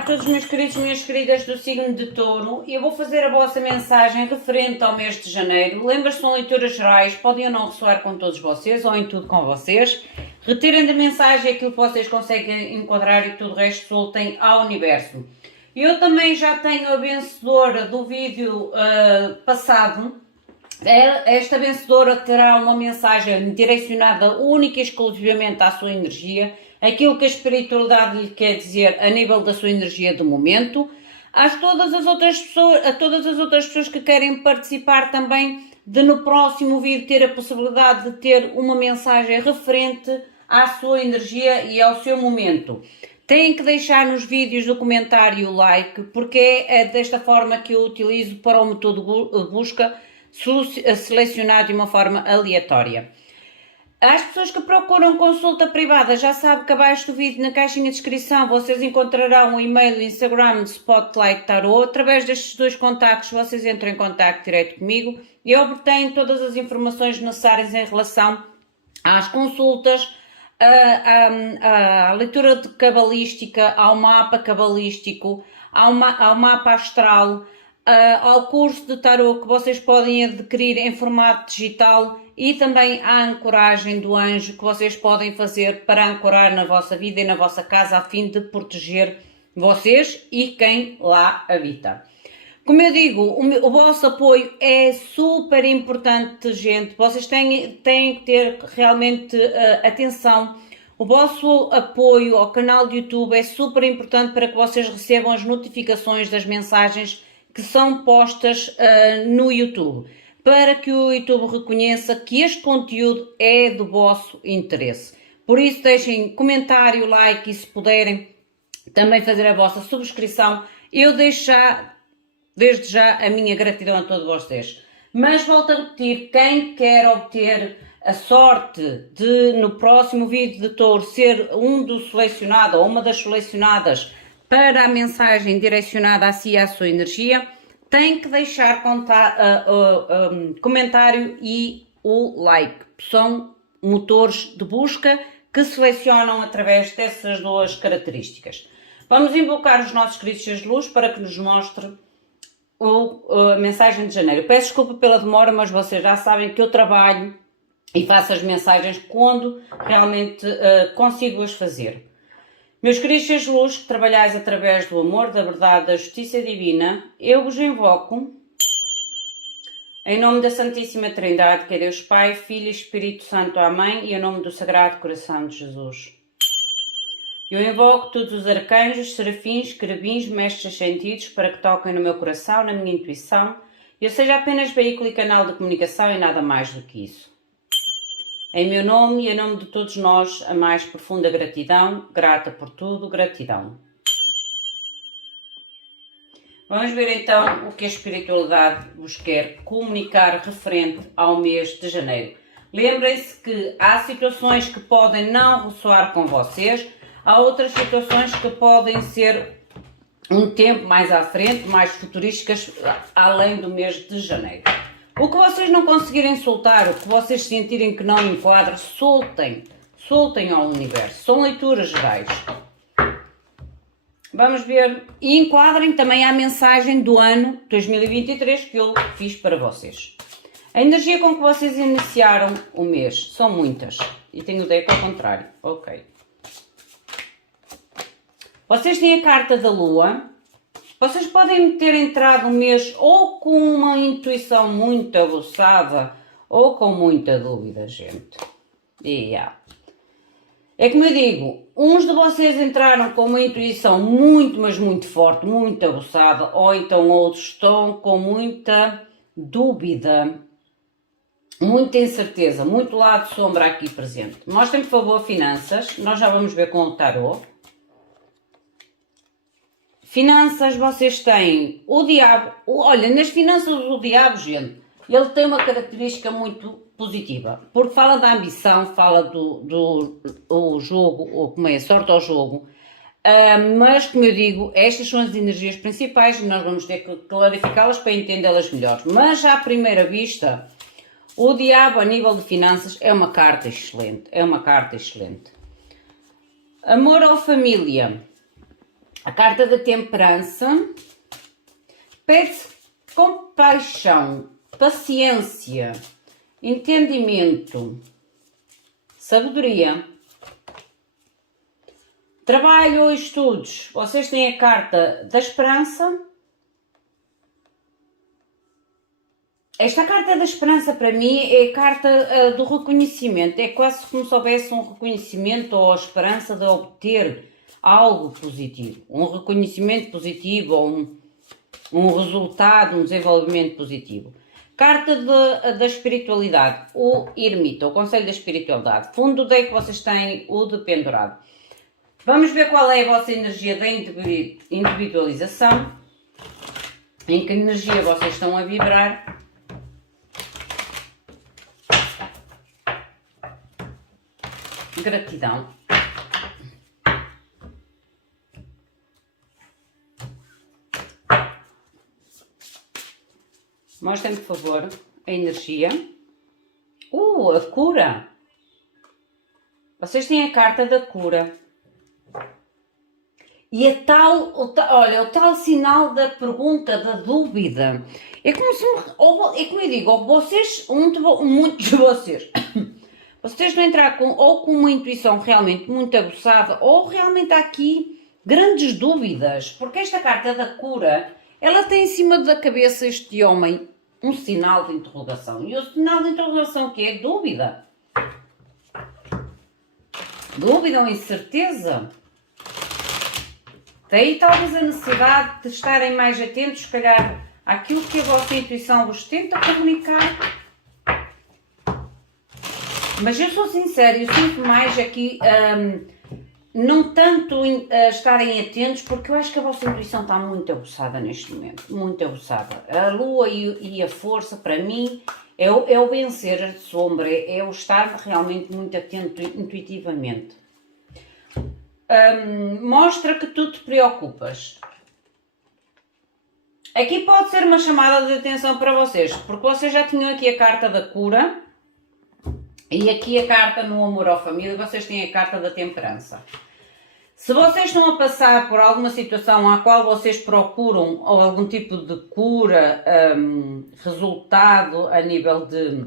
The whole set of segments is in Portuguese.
a todos os meus queridos e minhas queridas do signo de Touro. Eu vou fazer a vossa mensagem referente ao mês de janeiro. Lembra-se, são leituras gerais, podem ou não ressoar com todos vocês ou em tudo com vocês. Retirem da mensagem aquilo que vocês conseguem enquadrar e tudo o resto soltem ao universo. Eu também já tenho a vencedora do vídeo passado. Esta vencedora terá uma mensagem direcionada única e exclusivamente à sua energia, aquilo que a espiritualidade lhe quer dizer a nível da sua energia do momento. A todas as outras pessoas que querem participar também, de no próximo vídeo ter a possibilidade de ter uma mensagem referente à sua energia e ao seu momento. Têm que deixar nos vídeos do comentário o like, porque é desta forma que eu utilizo para o método busca selecionar de uma forma aleatória. As pessoas que procuram consulta privada já sabem que abaixo do vídeo, na caixinha de descrição, vocês encontrarão o e-mail e o Instagram de Spotlight Tarot. Através destes dois contactos vocês entram em contacto direto comigo e eu obtenho todas as informações necessárias em relação às consultas, à leitura cabalística, ao mapa cabalístico, ao mapa astral, ao curso de tarot que vocês podem adquirir em formato digital e também à ancoragem do anjo que vocês podem fazer para ancorar na vossa vida e na vossa casa a fim de proteger vocês e quem lá habita. Como eu digo, o vosso apoio é super importante, gente. Vocês têm que ter realmente atenção. O vosso apoio ao canal de YouTube é super importante para que vocês recebam as notificações das mensagens que são postas no YouTube, para que o YouTube reconheça que este conteúdo é do vosso interesse. Por isso deixem comentário, like e se puderem também fazer a vossa subscrição. Eu deixo desde já a minha gratidão a todos vocês. Mas volto a repetir, quem quer obter a sorte de no próximo vídeo de Touro ser um dos selecionados ou uma das selecionadas para a mensagem direcionada a si e à sua energia, tem que deixar comentário e o like. São motores de busca que selecionam através dessas duas características. Vamos invocar os nossos queridos seres de luz para que nos mostre a mensagem de janeiro. Peço desculpa pela demora, mas vocês já sabem que eu trabalho e faço as mensagens quando realmente consigo-as fazer. Meus queridos seres de luz, que trabalhais através do amor, da verdade, da justiça divina, eu vos invoco, em nome da Santíssima Trindade, que é Deus Pai, Filho e Espírito Santo, Amém, e em nome do Sagrado Coração de Jesus. Eu invoco todos os arcanjos, serafins, querubins, mestres sentidos, para que toquem no meu coração, na minha intuição, e eu seja apenas veículo e canal de comunicação e nada mais do que isso. Em meu nome e em nome de todos nós, a mais profunda gratidão, grata por tudo, gratidão. Vamos ver então o que a espiritualidade vos quer comunicar referente ao mês de janeiro. Lembrem-se que há situações que podem não ressoar com vocês, há outras situações que podem ser um tempo mais à frente, mais futurísticas, além do mês de janeiro. O que vocês não conseguirem soltar, o que vocês sentirem que não enquadra, soltem ao universo. São leituras gerais. Vamos ver e enquadrem também a mensagem do ano 2023 que eu fiz para vocês. A energia com que vocês iniciaram o mês são muitas. E tenho o deck ao contrário. Ok. Vocês têm a carta da Lua. Vocês podem ter entrado um mês ou com uma intuição muito aguçada ou com muita dúvida, gente. É como eu digo, uns de vocês entraram com uma intuição muito, mas muito forte, muito aguçada, ou então outros estão com muita dúvida, muita incerteza, muito lado sombra aqui presente. Mostrem, por favor, finanças. Nós já vamos ver com o tarot. Finanças, vocês têm o diabo. Olha, nas finanças o diabo, gente, ele tem uma característica muito positiva. Porque fala da ambição, fala do jogo, ou como é, sorte ao jogo. Mas, como eu digo, estas são as energias principais e nós vamos ter que clarificá-las para entendê-las melhor. Mas, à primeira vista, o diabo a nível de finanças é uma carta excelente. É uma carta excelente. Amor ou família. A carta da temperança pede compaixão, paciência, entendimento, sabedoria. Trabalho ou estudos, vocês têm a carta da esperança. Esta carta da esperança para mim é a carta do reconhecimento, é quase como se houvesse um reconhecimento ou a esperança de obter algo positivo, um reconhecimento positivo ou um resultado, um desenvolvimento positivo. Carta da espiritualidade, o ermita, o conselho da espiritualidade. Fundo do deck vocês têm o de pendurado. Vamos ver qual é a vossa energia da individualização, em que energia vocês estão a vibrar. Gratidão. Mostrem, por favor, a energia. A cura. Vocês têm a carta da cura. E o tal sinal da pergunta, da dúvida. É como se, é como eu digo, vocês, muitos de vocês, vocês estão a entrar com uma intuição realmente muito aguçada, ou realmente há aqui grandes dúvidas, porque esta carta da cura, ela tem em cima da cabeça este homem um sinal de interrogação. E o sinal de interrogação que é dúvida. Dúvida ou incerteza. Daí talvez a necessidade de estarem mais atentos, se calhar, àquilo que a vossa intuição vos tenta comunicar. Mas eu sou sincera, eu sinto mais aqui, não tanto estarem atentos, porque eu acho que a vossa intuição está muito aguçada neste momento, muito aguçada. A lua e a força, para mim, é o vencer a sombra, é o estar realmente muito atento intuitivamente. Mostra que tu te preocupas. Aqui pode ser uma chamada de atenção para vocês, porque vocês já tinham aqui a carta da cura e aqui a carta no amor à família, vocês têm a carta da temperança. Se vocês estão a passar por alguma situação à qual vocês procuram ou algum tipo de cura, resultado a nível de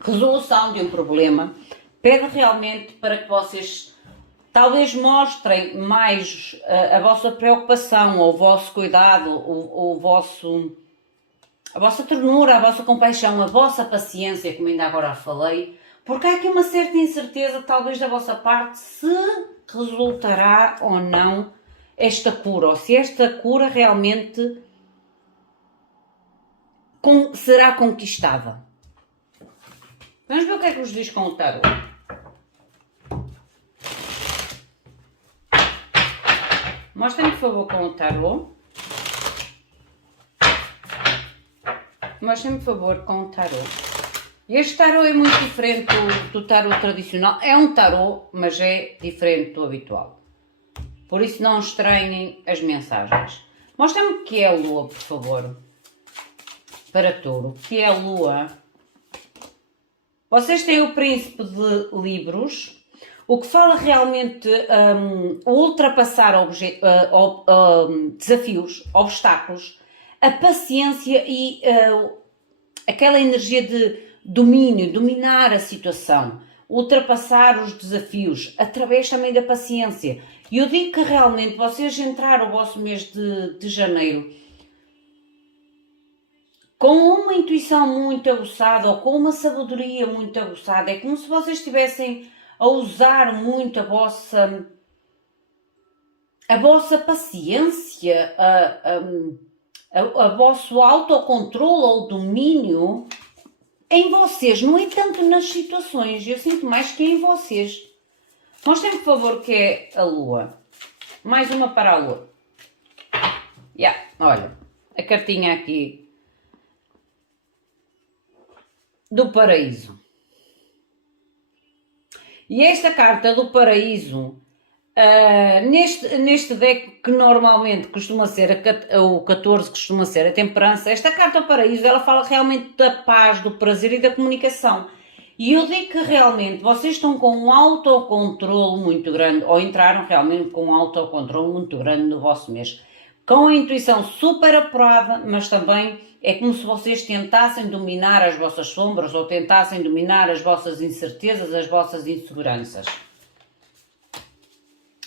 resolução de um problema, pede realmente para que vocês talvez mostrem mais a vossa preocupação, ou o vosso cuidado, a vossa ternura, a vossa compaixão, a vossa paciência, como ainda agora falei, porque há aqui uma certa incerteza, talvez da vossa parte, se resultará ou não esta cura, ou se esta cura realmente será conquistada. Vamos ver o que é que vos diz com o tarot. Mostrem, por favor, com o tarot. Mostrem, por favor, com o tarot. Este tarot é muito diferente do tarot tradicional. É um tarot, mas é diferente do habitual. Por isso não estranhem as mensagens. Mostrem-me o que é a lua, por favor. Para touro. O que é a lua? Vocês têm o príncipe de livros. O que fala realmente ultrapassar desafios, obstáculos, a paciência e aquela energia de domínio, dominar a situação, ultrapassar os desafios, através também da paciência. E eu digo que realmente vocês entraram o vosso mês de janeiro com uma intuição muito aguçada ou com uma sabedoria muito aguçada. É como se vocês estivessem a usar muito a vossa paciência, a vosso autocontrole ou domínio em vocês, não é tanto nas situações, eu sinto mais que é em vocês. Mostrem, por favor, o que é a lua. Mais uma para a lua. Olha, a cartinha aqui do paraíso. E esta carta do paraíso, neste deck que normalmente costuma ser, o 14 costuma ser a temperança, esta carta do paraíso, ela fala realmente da paz, do prazer e da comunicação. E eu digo que realmente vocês estão com um autocontrole muito grande, ou entraram realmente com um autocontrole muito grande no vosso mês. Com a intuição super apurada, mas também é como se vocês tentassem dominar as vossas sombras ou tentassem dominar as vossas incertezas, as vossas inseguranças.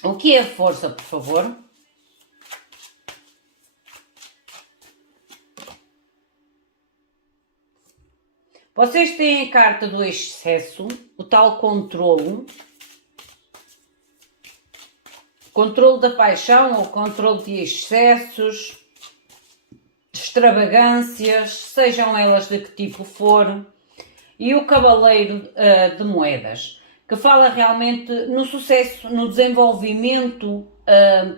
O que é a força, por favor? Vocês têm a carta do excesso, o tal controlo. Controlo da paixão ou controlo de excessos, extravagâncias, sejam elas de que tipo for. E o cavaleiro de moedas, que fala realmente no sucesso, no desenvolvimento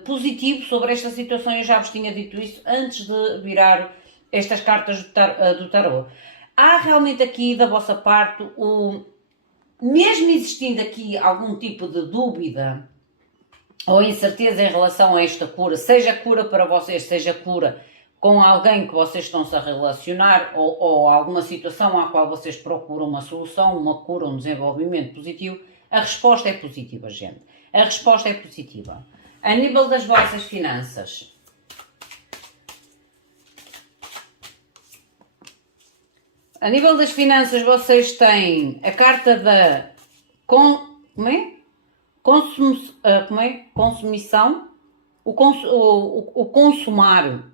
positivo sobre esta situação. Eu já vos tinha dito isso antes de virar estas cartas do tarot. Há realmente aqui da vossa parte, mesmo existindo aqui algum tipo de dúvida ou incerteza em relação a esta cura, seja cura para vocês, seja cura com alguém que vocês estão-se a relacionar ou alguma situação à qual vocês procuram uma solução, uma cura, um desenvolvimento positivo, a resposta é positiva, gente. A resposta é positiva. A nível das vossas finanças, a nível das finanças vocês têm a carta da consumição, o consumário.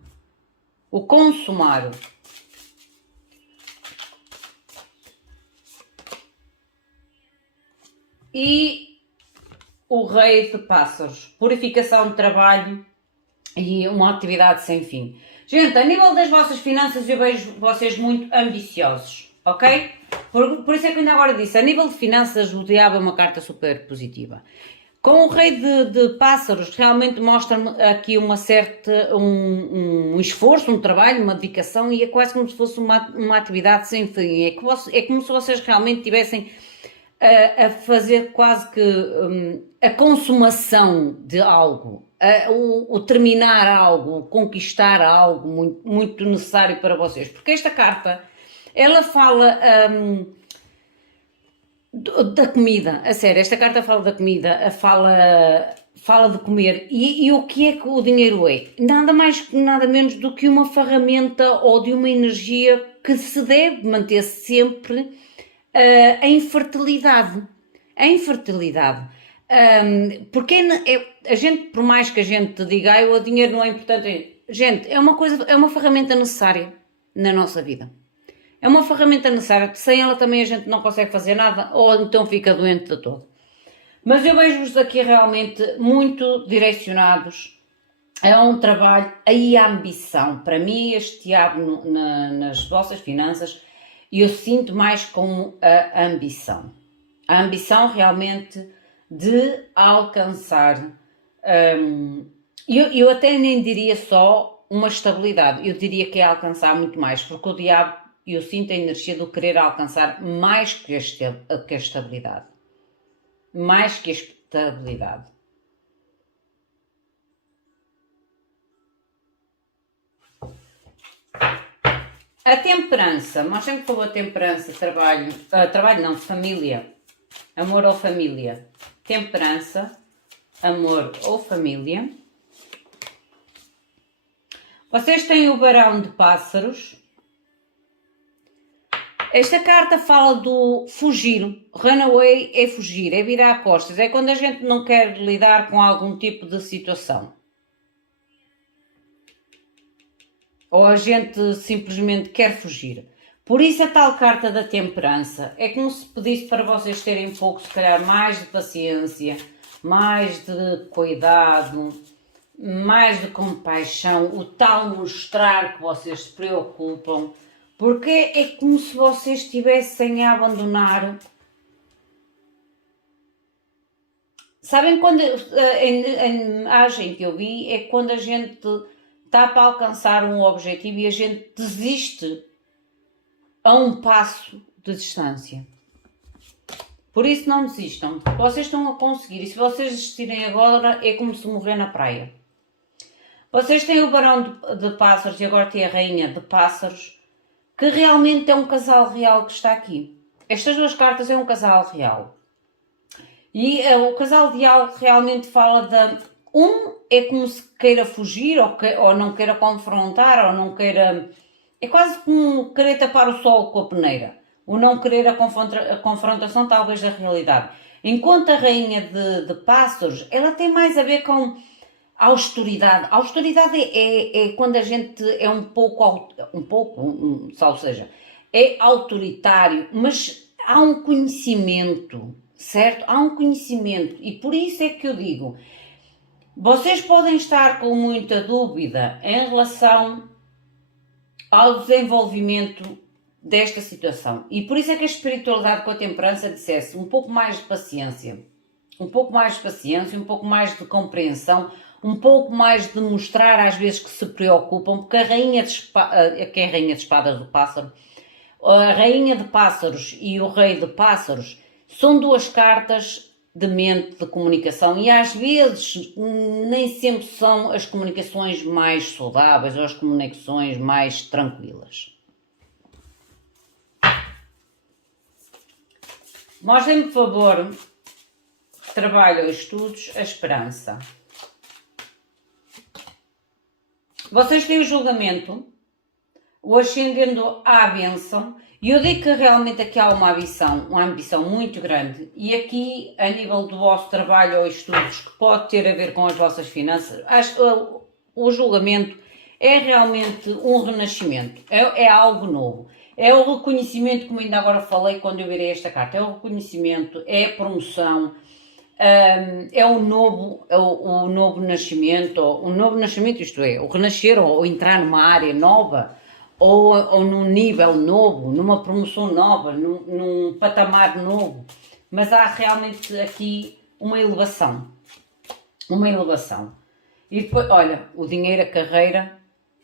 O consumário. E o rei de pássaros. Purificação de trabalho e uma atividade sem fim. Gente, a nível das vossas finanças eu vejo vocês muito ambiciosos, ok? Por isso é que eu ainda agora disse, a nível de finanças o diabo é uma carta super positiva. Com o rei de pássaros realmente mostra-me aqui uma certa, um esforço, um trabalho, uma dedicação e é quase como se fosse uma atividade sem fim. É como se vocês realmente tivessem a fazer quase que a consumação de algo, o terminar algo, o conquistar algo muito, muito necessário para vocês. Porque esta carta, ela fala da comida, a sério, esta carta fala da comida, fala de comer. E o que é que o dinheiro é? Nada mais, nada menos do que uma ferramenta ou de uma energia que se deve manter sempre em fertilidade. Em fertilidade. Porque a gente, por mais que a gente diga, o dinheiro não é importante, gente, é uma ferramenta necessária na nossa vida. É uma ferramenta necessária, sem ela também a gente não consegue fazer nada, ou então fica doente de todo. Mas eu vejo-vos aqui realmente muito direcionados a um trabalho e a ambição. Para mim, este diabo nas vossas finanças, eu sinto mais como a ambição. A ambição realmente de alcançar, eu até nem diria só uma estabilidade, eu diria que é alcançar muito mais, porque o diabo, eu sinto a energia do querer alcançar mais que a estabilidade. Mais que a estabilidade. A temperança, mostrem-me por favor a temperança, trabalho não, família, amor ou família. Temperança, amor ou família. Vocês têm o barão de pássaros. Esta carta fala do fugir. Runaway é fugir, é virar costas. É quando a gente não quer lidar com algum tipo de situação. Ou a gente simplesmente quer fugir. Por isso a tal carta da temperança é como se pedisse para vocês terem um pouco, se calhar, mais de paciência, mais de cuidado, mais de compaixão, o tal mostrar que vocês se preocupam, porque é como se vocês estivessem a abandonar. Sabem quando a imagem que eu vi é quando a gente está para alcançar um objetivo e a gente desiste a um passo de distância. Por isso não desistam. Vocês estão a conseguir. E se vocês desistirem agora é como se morrer na praia. Vocês têm o barão de pássaros e agora tem a rainha de pássaros, que realmente é um casal real que está aqui. estas duas cartas é um casal real. E o casal real realmente fala de... é como se queira fugir, ou não queira confrontar, ou não queira... É quase como querer tapar o sol com a peneira. O não querer a confrontação talvez da realidade. Enquanto a rainha de pássaros, ela tem mais a ver com a austeridade. A austeridade é quando a gente é ou seja, é autoritário, mas há um conhecimento, certo? Há um conhecimento, e por isso é que eu digo, vocês podem estar com muita dúvida em relação ao desenvolvimento desta situação. E por isso é que a espiritualidade com a temperança dissesse um pouco mais de paciência, um pouco mais de paciência, um pouco mais de compreensão, um pouco mais de mostrar às vezes que se preocupam, porque a rainha que é a rainha de espadas do pássaro, a rainha de pássaros e o rei de pássaros são duas cartas de mente, de comunicação, e às vezes nem sempre são as comunicações mais saudáveis ou as comunicações mais tranquilas. Mostrem-me, por favor, trabalho, estudos, a esperança. Vocês têm o julgamento, o ascendendo à bênção, e eu digo que realmente aqui há uma ambição muito grande, e aqui, a nível do vosso trabalho ou estudos, que pode ter a ver com as vossas finanças, o julgamento é realmente um renascimento, é algo novo. É o reconhecimento, como ainda agora falei quando eu virei esta carta, é o reconhecimento, é a promoção, é o novo nascimento, isto é, o renascer ou entrar numa área nova, ou num nível novo, numa promoção nova, num patamar novo, mas há realmente aqui uma elevação. E depois, olha, o dinheiro, a carreira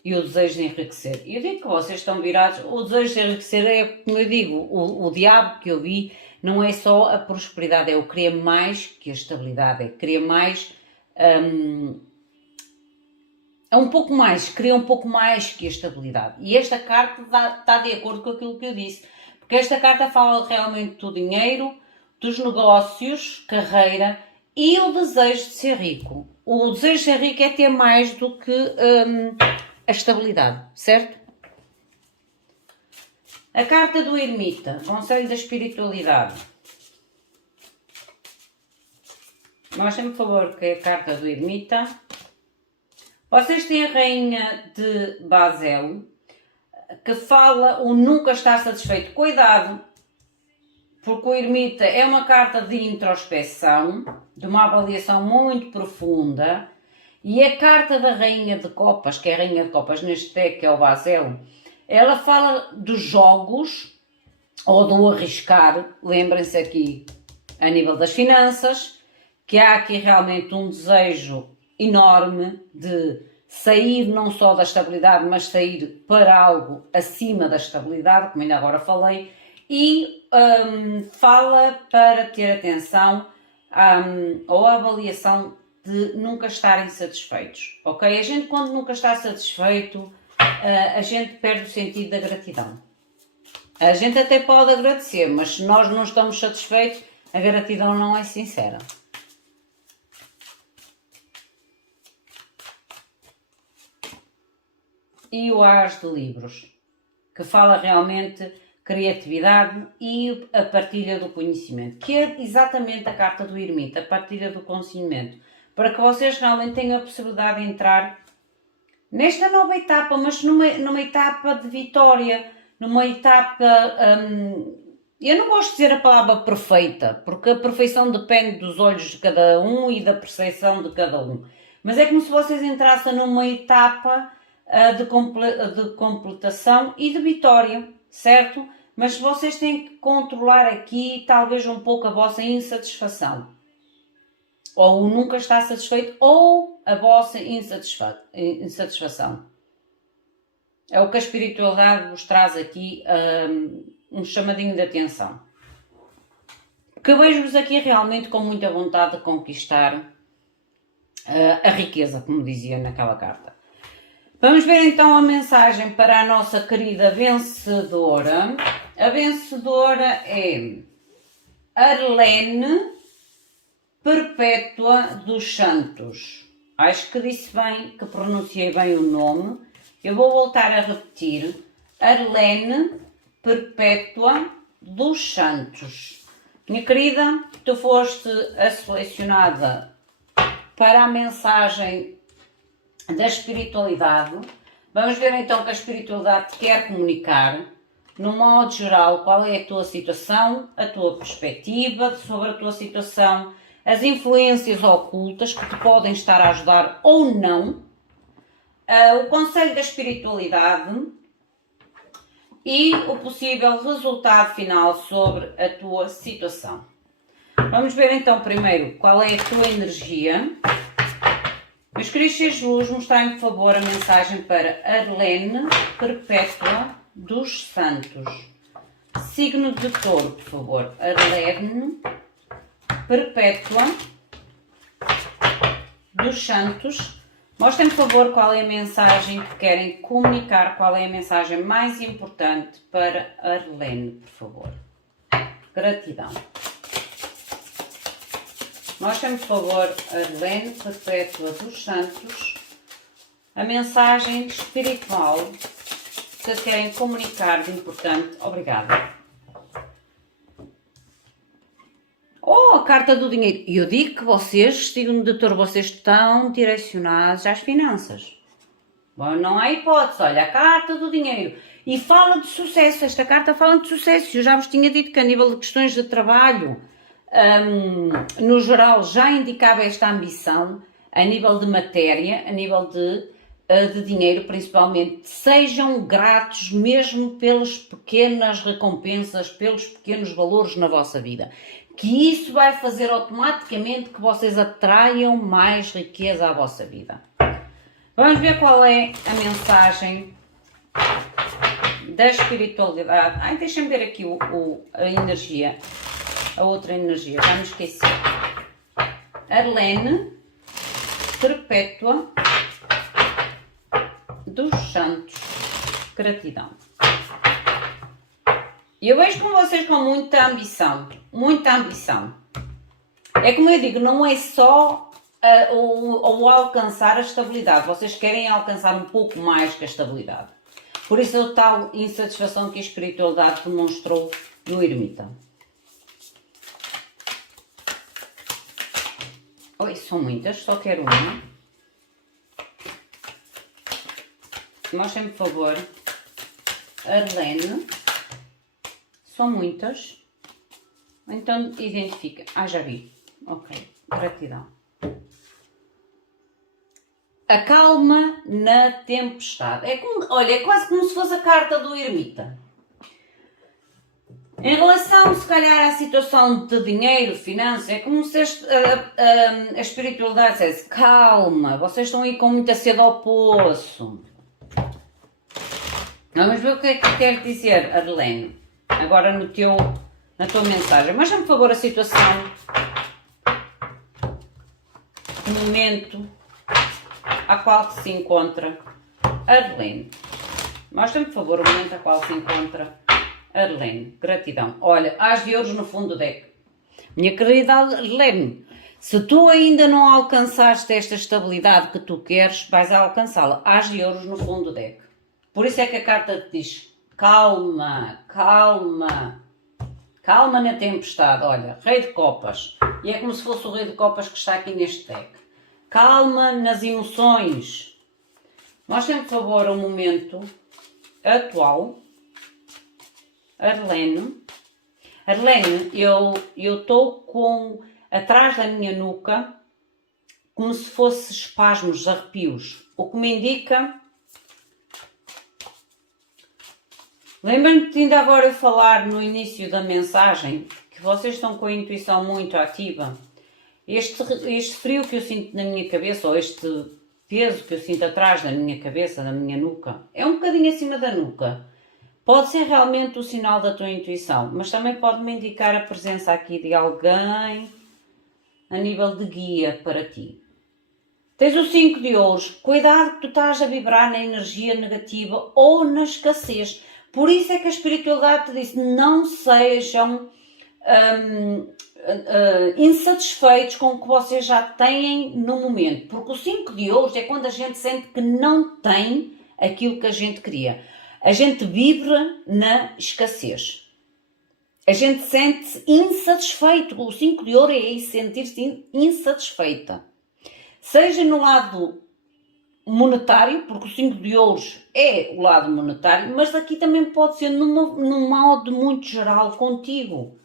e o desejo de enriquecer. E eu digo que vocês estão virados, o desejo de enriquecer é, como eu digo, o diabo que eu vi não é só a prosperidade, é o querer mais que a estabilidade, é querer mais... é um pouco mais, cria um pouco mais que a estabilidade. E esta carta está de acordo com aquilo que eu disse. Porque esta carta fala realmente do dinheiro, dos negócios, carreira e o desejo de ser rico. O desejo de ser rico é ter mais do que a estabilidade, certo? A carta do ermita, conselho da espiritualidade. Mostrem-me, por favor, que é a carta do ermita. Vocês têm a rainha de Basel, que fala o nunca estar satisfeito. Cuidado, porque o ermita é uma carta de introspeção, de uma avaliação muito profunda, e a carta da rainha de copas, que é a rainha de copas neste deck, que é o Basel, ela fala dos jogos, ou do arriscar. Lembrem-se aqui, a nível das finanças, que há aqui realmente um desejo enorme de sair não só da estabilidade, mas sair para algo acima da estabilidade, como ainda agora falei, e fala para ter atenção ou a avaliação de nunca estarem satisfeitos, ok? A gente, quando nunca está satisfeito, a gente perde o sentido da gratidão. A gente até pode agradecer, mas se nós não estamos satisfeitos, a gratidão não é sincera. E o As de Livros, que fala realmente criatividade e a partilha do conhecimento, que é exatamente a carta do ermita, a partilha do conhecimento, para que vocês realmente tenham a possibilidade de entrar nesta nova etapa, mas numa etapa de vitória, numa etapa... eu não gosto de dizer a palavra perfeita, porque a perfeição depende dos olhos de cada um e da percepção de cada um, mas é como se vocês entrassem numa etapa de completação e de vitória, certo? Mas vocês têm que controlar aqui talvez um pouco a vossa insatisfação, ou o nunca estar satisfeito, ou a vossa insatisfação. É o que a espiritualidade vos traz aqui, um chamadinho de atenção. Que vejo-vos aqui realmente com muita vontade de conquistar a riqueza, como dizia naquela carta. Vamos ver então a mensagem para a nossa querida vencedora. A vencedora é Arlene Perpétua dos Santos. Acho que disse bem, que pronunciei bem o nome. Eu vou voltar a repetir. Arlene Perpétua dos Santos. Minha querida, tu foste a selecionada para a mensagem da espiritualidade. Vamos ver então o que a espiritualidade te quer comunicar. No modo geral, qual é a tua situação, a tua perspectiva sobre a tua situação, as influências ocultas que te podem estar a ajudar ou não, o conselho da espiritualidade e o possível resultado final sobre a tua situação. Vamos ver então primeiro qual é a tua energia. Meus queridos seres de luz, mostrem por favor a mensagem para Arlene Perpétua dos Santos. Signo de Touro, por favor. Arlene Perpétua dos Santos. Mostrem, por favor, qual é a mensagem que querem comunicar, qual é a mensagem mais importante para Arlene, por favor. Gratidão. Mostrem, por favor, Arlene Perpétua dos Santos, a mensagem espiritual que querem comunicar de importante. Obrigada. Oh, a carta do dinheiro. E eu digo que vocês, signo de Touro, vocês estão direcionados às finanças. Bom, não há hipótese. Olha, a carta do dinheiro. E fala de sucesso. Esta carta fala de sucesso. Eu já vos tinha dito que a nível de questões de trabalho, no geral, já indicava esta ambição. A nível de matéria, a nível de dinheiro, principalmente. Sejam gratos mesmo pelas pequenas recompensas, pelos pequenos valores na vossa vida. Que isso vai fazer automaticamente que vocês atraiam mais riqueza à vossa vida. Vamos ver qual é a mensagem da espiritualidade. Ai, deixa-me ver aqui a energia, a outra energia, já me esqueci. Arlene Perpétua dos Santos. Gratidão. E eu vejo com vocês com muita ambição. Muita ambição. É como eu digo, não é só o alcançar a estabilidade. Vocês querem alcançar um pouco mais que a estabilidade. Por isso a tal insatisfação que a espiritualidade demonstrou no ermita. Oi, são muitas, só quero uma. Mostrem-me, por favor, Arlene. São muitas. Então identifica. Ah, já vi. Ok. Gratidão. A calma na tempestade. É como, olha, é quase como se fosse a carta do ermita. Em relação, se calhar, à situação de dinheiro, finanças, é como se a espiritualidade dissesse: calma, vocês estão aí com muita sede ao poço. Vamos ver o que é que quer dizer, Arlene. Agora na tua mensagem. Mostra-me, por favor, a situação, o momento a qual se encontra Arlene. Mostra-me, por favor, o momento a qual se encontra Arlene. Gratidão. Olha, as de ouros no fundo do deck. Minha querida Arlene, se tu ainda não alcançaste esta estabilidade que tu queres, vais alcançá-la. As de ouros no fundo do deck. Por isso é que a carta te diz: calma, calma, calma na tempestade. Olha, Rei de Copas. E é como se fosse o Rei de Copas que está aqui neste deck. Calma nas emoções. Mostrem, por favor, o momento atual. Arlene. Arlene, eu estou com atrás da minha nuca como se fosse espasmos, arrepios. O que me indica... Lembra-me de ainda agora eu falar no início da mensagem que vocês estão com a intuição muito ativa. Este frio que eu sinto na minha cabeça, ou este peso que eu sinto atrás da minha cabeça, da minha nuca, é um bocadinho acima da nuca. Pode ser realmente o sinal da tua intuição, mas também pode-me indicar a presença aqui de alguém a nível de guia para ti. Tens o 5 de ouros. Cuidado que tu estás a vibrar na energia negativa ou na escassez. Por isso é que a espiritualidade te disse, não sejam insatisfeitos com o que vocês já têm no momento. Porque o 5 de ouros é quando a gente sente que não tem aquilo que a gente queria. A gente vibra na escassez. A gente sente-se insatisfeito. O 5 de ouro é isso, sentir-se insatisfeita. Seja no lado monetário, porque o 5 de ouros é o lado monetário, mas aqui também pode ser num modo muito geral contigo.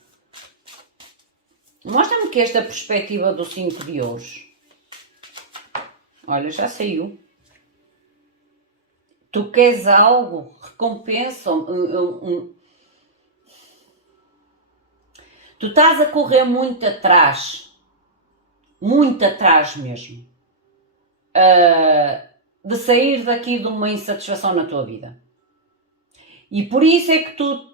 Mostra-me que esta perspectiva do 5 de ouros. Olha, já saiu. Tu queres algo, recompensa, tu estás a correr muito atrás mesmo, de sair daqui de uma insatisfação na tua vida. E por isso é que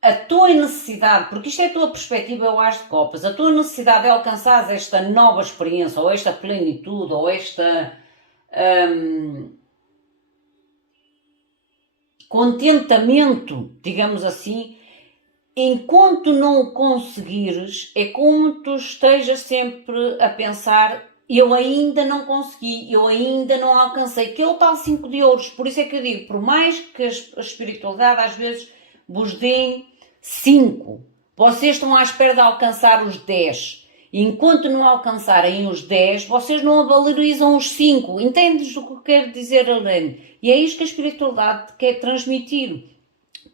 a tua necessidade, porque isto é a tua perspectiva, eu acho de copas, a tua necessidade é alcançar esta nova experiência, ou esta plenitude, ou esta contentamento, digamos assim, enquanto não o conseguires, é como tu estejas sempre a pensar, eu ainda não consegui, eu ainda não alcancei, que é o tal 5 de ouros. Por isso é que eu digo, por mais que a espiritualidade às vezes vos deem 5, vocês estão à espera de alcançar os 10. E enquanto não alcançarem os 10, vocês não valorizam os 5. Entendes o que eu quero dizer, Helene? E é isto que a espiritualidade quer transmitir.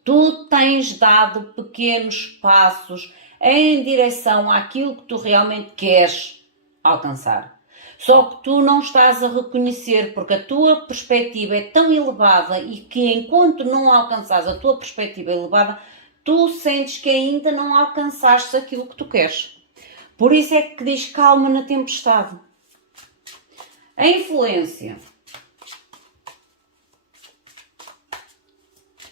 Tu tens dado pequenos passos em direção àquilo que tu realmente queres alcançar. Só que tu não estás a reconhecer, porque a tua perspectiva é tão elevada e que enquanto não alcançares a tua perspectiva elevada, tu sentes que ainda não alcançaste aquilo que tu queres. Por isso é que diz calma na tempestade. A influência.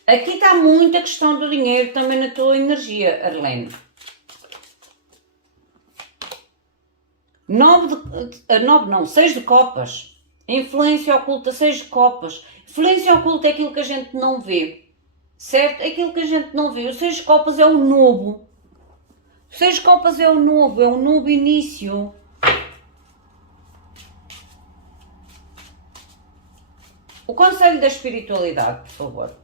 Aqui está muito a questão do dinheiro também na tua energia, Arlene. 6 de copas. Influência oculta, 6 de copas. Influência oculta é aquilo que a gente não vê. Certo? É aquilo que a gente não vê. O 6 de copas é o novo. O 6 de copas é o novo início. O conselho da espiritualidade, por favor.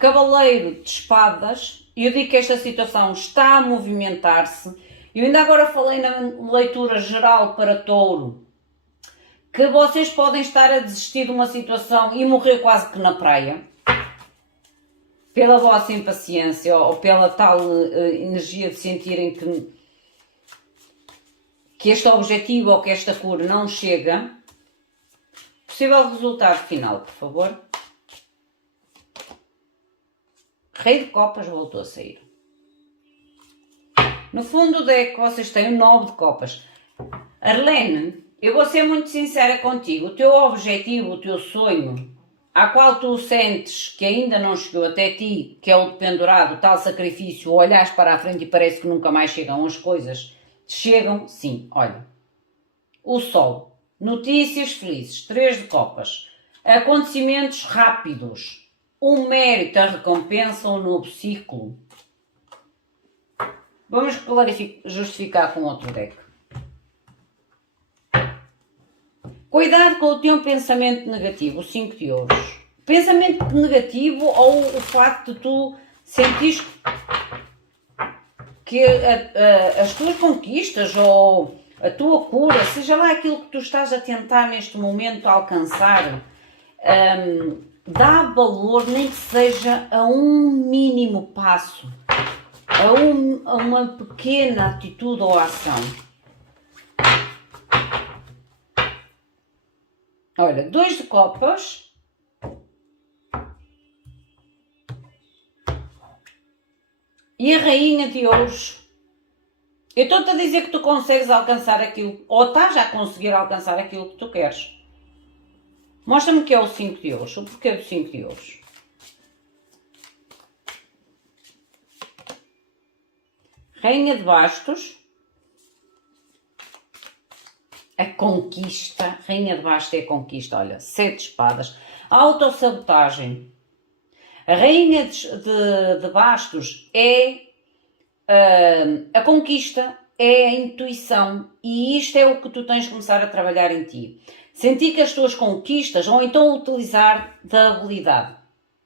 Cavaleiro de espadas, e eu digo que esta situação está a movimentar-se. Eu ainda agora falei na leitura geral para touro, que vocês podem estar a desistir de uma situação e morrer quase que na praia, pela vossa impaciência ou pela tal energia de sentirem que este objetivo ou que esta cura não chega. Possível resultado final, por favor. Rei de copas voltou a sair. No fundo do deck vocês têm o 9 de copas. Arlene, eu vou ser muito sincera contigo. O teu objetivo, o teu sonho, a qual tu sentes que ainda não chegou até ti, que é o de pendurado, o tal sacrifício, olhas para a frente e parece que nunca mais chegam as coisas. Chegam, sim, olha. O Sol. Notícias felizes. 3 de copas. Acontecimentos rápidos. O mérito, a recompensa, um novo ciclo. Vamos justificar com outro deck. Cuidado com o teu pensamento negativo, o 5 de ouros. Pensamento negativo ou o facto de tu sentires que as tuas conquistas ou a tua cura, seja lá aquilo que tu estás a tentar neste momento alcançar, dá valor, nem que seja a um mínimo passo, a uma pequena atitude ou ação. Olha, 2 de copas. E a rainha de ouros. Eu estou-te a dizer que tu consegues alcançar aquilo, ou estás a conseguir alcançar aquilo que tu queres. Mostra-me o que é o 5 de ouros, o porquê do 5 de ouros. Rainha de bastos. a conquista, Rainha de Bastos é a conquista, olha, 7 de espadas, a autossabotagem. A Rainha de Bastos é a conquista, é a intuição, e isto é o que tu tens de começar a trabalhar em ti. Sentir que as tuas conquistas, ou então utilizar da habilidade.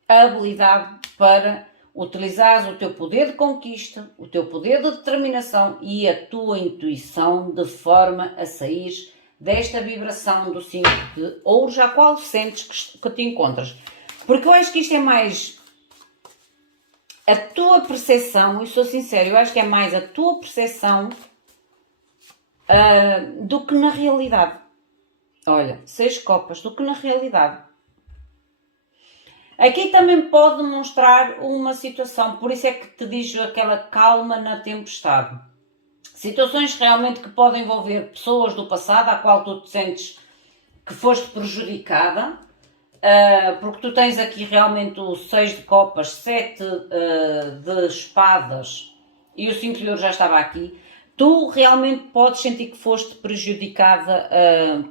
A habilidade para utilizares o teu poder de conquista, o teu poder de determinação e a tua intuição de forma a sair desta vibração do 5 de ouros à qual sentes que te encontras. Porque eu acho que isto é mais a tua percepção, e sou sincero, eu acho que é mais a tua percepção do que na realidade. Olha, 6 copas, do que na realidade. Aqui também pode demonstrar uma situação, por isso é que te diz aquela calma na tempestade. Situações realmente que podem envolver pessoas do passado, à qual tu te sentes que foste prejudicada, porque tu tens aqui realmente o 6 de copas, 7 de espadas e o 5 de ouro já estava aqui. Tu realmente podes sentir que foste prejudicada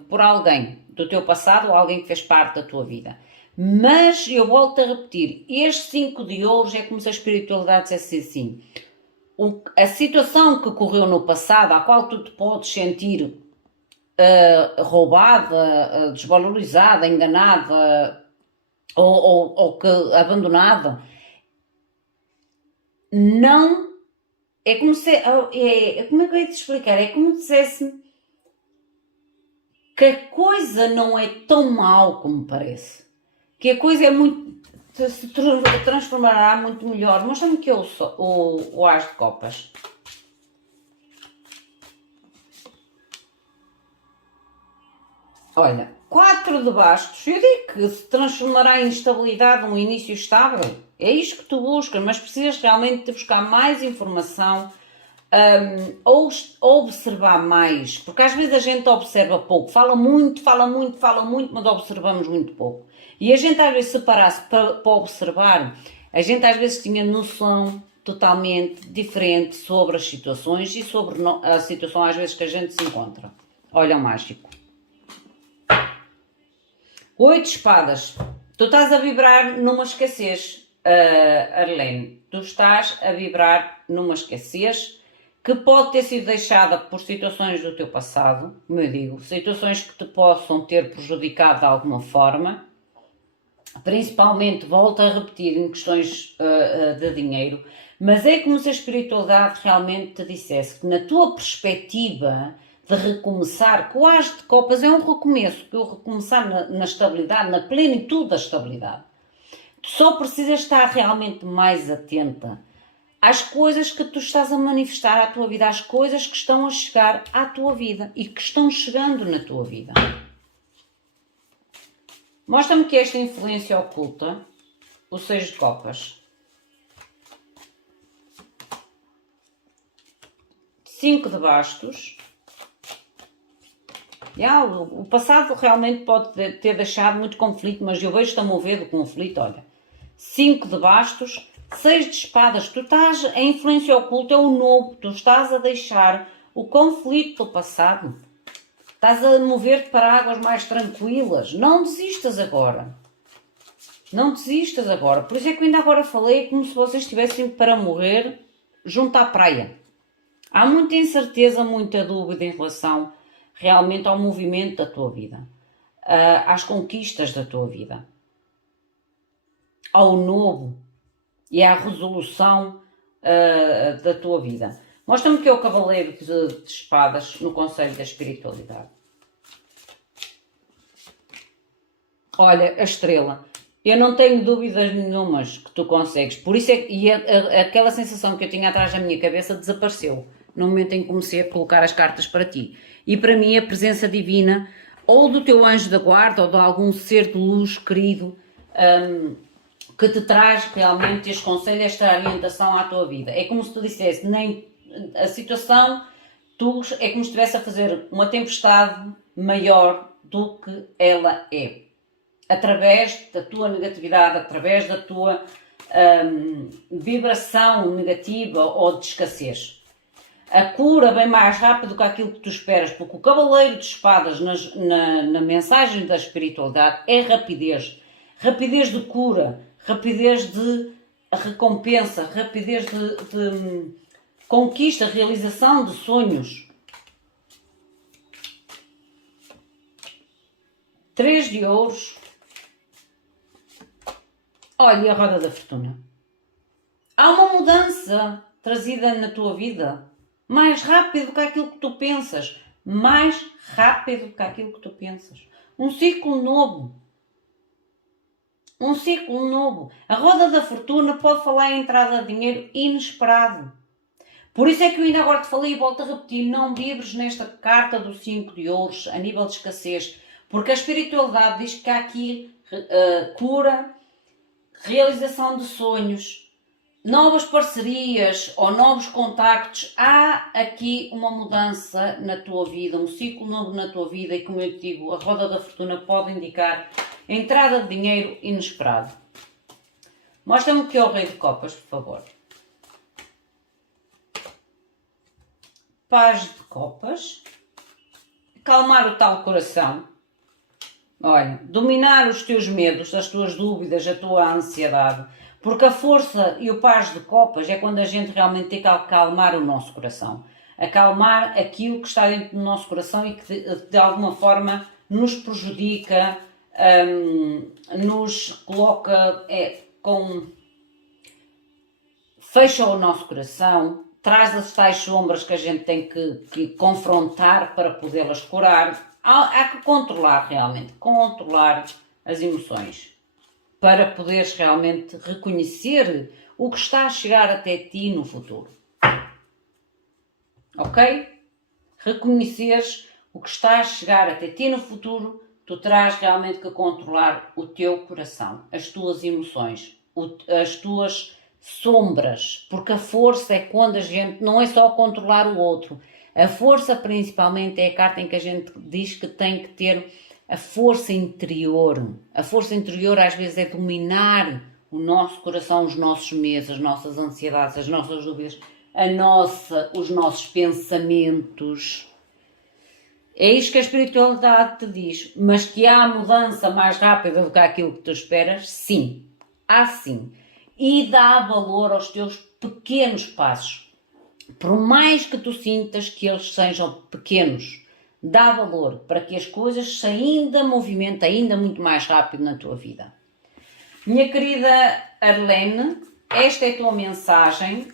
por alguém do teu passado ou alguém que fez parte da tua vida. Mas eu volto a repetir, este 5 de ouros é como se a espiritualidade dissesse assim, a situação que ocorreu no passado, à qual tu te podes sentir roubada, desvalorizada, enganada ou que abandonada, não é como se como é que eu ia te explicar? É como se dissesse que a coisa não é tão mal como parece, que a coisa é muito se transformará muito melhor. Mostra-me que eu sou o As de Copas. Olha, 4 de bastos, eu digo que se transformará em estabilidade um início estável. É isto que tu buscas, mas precisas realmente de buscar mais informação ou observar mais, porque às vezes a gente observa pouco, fala muito, mas observamos muito pouco. E a gente às vezes se parasse para observar, a gente às vezes tinha noção totalmente diferente sobre as situações e sobre a situação às vezes que a gente se encontra. Olha o mágico. 8 de espadas. Tu estás a vibrar numa escassez, Arlene. Tu estás a vibrar numa escassez que pode ter sido deixada por situações do teu passado, como eu digo, situações que te possam ter prejudicado de alguma forma, principalmente, volto a repetir, em questões de dinheiro, mas é como se a espiritualidade realmente te dissesse que na tua perspectiva de recomeçar, que o As de Copas é um recomeço, que o recomeçar na estabilidade, na plenitude da estabilidade. Tu só precisas estar realmente mais atenta às coisas que tu estás a manifestar à tua vida, às coisas que estão a chegar à tua vida e que estão chegando na tua vida. Mostra-me que esta influência oculta, o 6 de copas, 5 de bastos, o passado realmente pode ter deixado muito conflito, mas eu vejo-te a mover do conflito, olha. 5 de bastos, 6 de espadas, tu estás, a influência oculta é o novo, tu estás a deixar o conflito do passado, estás a mover-te para águas mais tranquilas, não desistas agora, não desistas agora, por isso é que eu ainda agora falei como se vocês estivessem para morrer junto à praia. Há muita incerteza, muita dúvida em relação realmente ao movimento da tua vida, às conquistas da tua vida, ao novo e à resolução da tua vida. Mostra-me que é o cavaleiro de espadas no conselho da espiritualidade. Olha, a estrela. Eu não tenho dúvidas nenhumas que tu consegues. Por isso aquela sensação que eu tinha atrás da minha cabeça desapareceu no momento em que comecei a colocar as cartas para ti. E para mim a presença divina, ou do teu anjo da guarda, ou de algum ser de luz querido, que te traz realmente este conselho, esta orientação à tua vida. É como se tu dissesse, nem a situação, é como se estivesse a fazer uma tempestade maior do que ela é. Através da tua negatividade, através da tua vibração negativa ou de escassez. a cura bem mais rápido do que aquilo que tu esperas, porque o cavaleiro de espadas na mensagem da espiritualidade é rapidez. Rapidez de cura, rapidez de recompensa, rapidez de conquista, realização de sonhos. 3 de ouros. Olha, e a roda da fortuna. Há uma mudança trazida na tua vida. Mais rápido que aquilo que tu pensas. Mais rápido que aquilo que tu pensas. Um ciclo novo. Um ciclo novo. A roda da fortuna pode falar em entrada de dinheiro inesperado. Por isso é que eu ainda agora te falei e volto a repetir, não vibres nesta carta do 5 de ouros a nível de escassez. Porque a espiritualidade diz que há aqui cura, realização de sonhos, novas parcerias ou novos contactos. Há aqui uma mudança na tua vida, um ciclo novo na tua vida e, como eu te digo, a roda da fortuna pode indicar entrada de dinheiro inesperado. Mostra-me o que é o Rei de Copas, por favor. Paz de Copas. Calmar o tal coração. Olha, dominar os teus medos, as tuas dúvidas, a tua ansiedade. Porque a força e o paz de copas é quando a gente realmente tem que acalmar o nosso coração. Acalmar aquilo que está dentro do nosso coração e que de alguma forma nos prejudica, nos coloca fecha o nosso coração, traz as tais sombras que a gente tem que confrontar para podê-las curar. Há que controlar realmente, controlar as emoções para poderes realmente reconhecer o que está a chegar até ti no futuro. Ok? Reconheceres o que está a chegar até ti no futuro, tu terás realmente que controlar o teu coração, as tuas emoções, as tuas sombras, porque a força é quando a gente não é só controlar o outro. A força principalmente é a carta em que a gente diz que tem que ter a força interior. A força interior às vezes é dominar o nosso coração, os nossos medos, as nossas ansiedades, as nossas dúvidas, os nossos pensamentos. É isto que a espiritualidade te diz. Mas que há mudança mais rápida do que aquilo que tu esperas? Sim, há sim. E dá valor aos teus pequenos passos. Por mais que tu sintas que eles sejam pequenos, dá valor para que as coisas se ainda movimentem ainda muito mais rápido na tua vida. Minha querida Arlene, esta é a tua mensagem.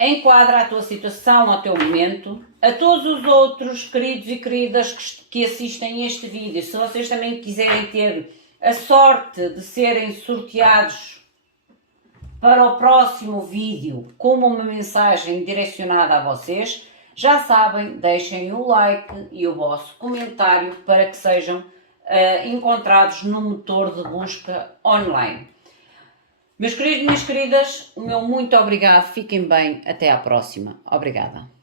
Enquadra a tua situação, ao teu momento. A todos os outros queridos e queridas que assistem a este vídeo, se vocês também quiserem ter a sorte de serem sorteados para o próximo vídeo como uma mensagem direcionada a vocês, já sabem, deixem o like e o vosso comentário para que sejam encontrados no motor de busca online. Meus queridos e minhas queridas, o meu muito obrigado, fiquem bem, até à próxima. Obrigada.